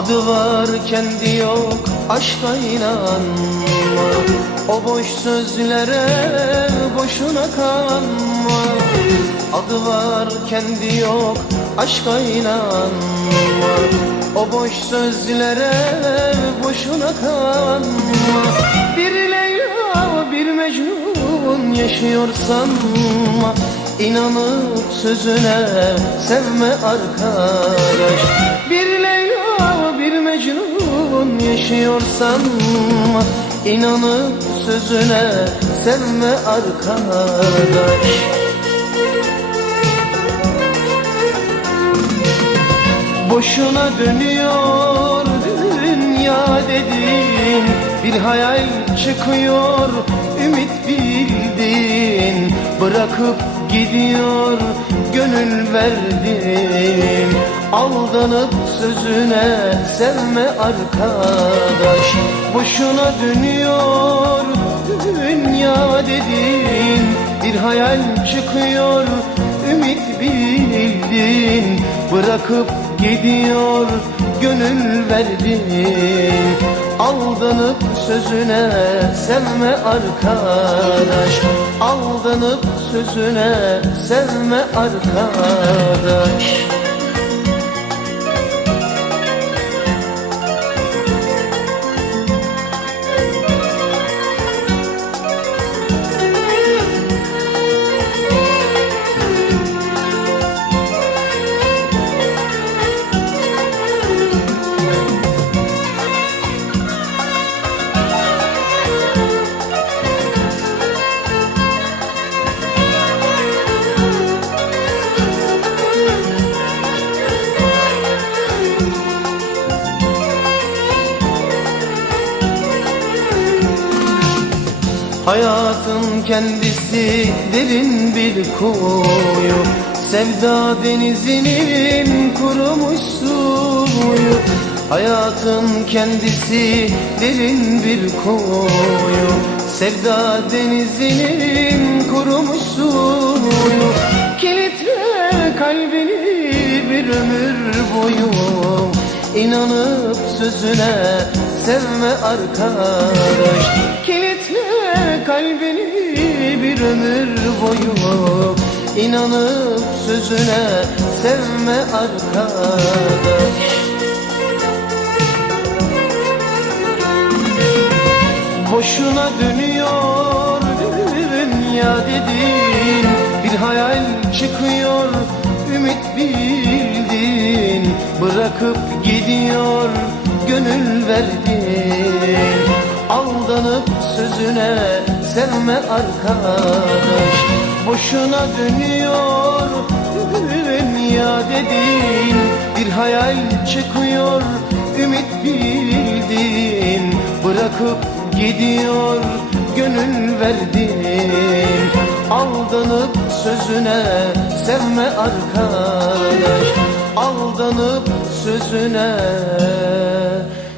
Adı var kendi yok aşka inanma O boş sözlere boşuna kanma. Adı var kendi yok aşka inanma O boş sözlere boşuna kanma. Bir Leyla bir Mecnun yaşıyor sanma. İnanıp sözüne sevme arkadaş. Bir Mecnun yaşıyor sanma İnanıp sözüne sevme arkadaş. Boşuna dönüyor dünya dedin Bir hayal çıkıyor ümit bildin Bırakıp gidiyor gönül verdin Aldanıp sözüne sevme arkadaş. Boşuna dönüyor dünya dedin. Bir hayal çıkıyor ümit bildin Bırakıp gidiyor gönül verdin Aldanıp sözüne sevme arkadaş. Aldanıp sözüne sevme arkadaş Hayatın kendisi derin bir kuyu Sevda denizinin kurumuş suyu. Hayatın kendisi derin bir kuyu Sevda denizinin kurumuş suyu. Kilitle kalbini bir ömür boyu. İnanıp sözüne sevme arkadaş. Kilitle kalbini bir ömür boyu İnanıp sözüne sevme arkadaş Boşuna dönüyor dünya dedin Bir hayal çıkıyor ümit bildin. Bırakıp gidiyor gönül verdin Aldanıp sözüne sevme arkadaş. Boşuna dönüyor dünya dedin Bir hayal çıkıyor ümit bildin. Bırakıp gidiyor gönül verdin. Aldanıp sözüne sevme arkadaş. Aldanıp sözüne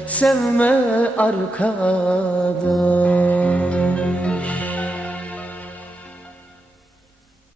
sevme arkadaş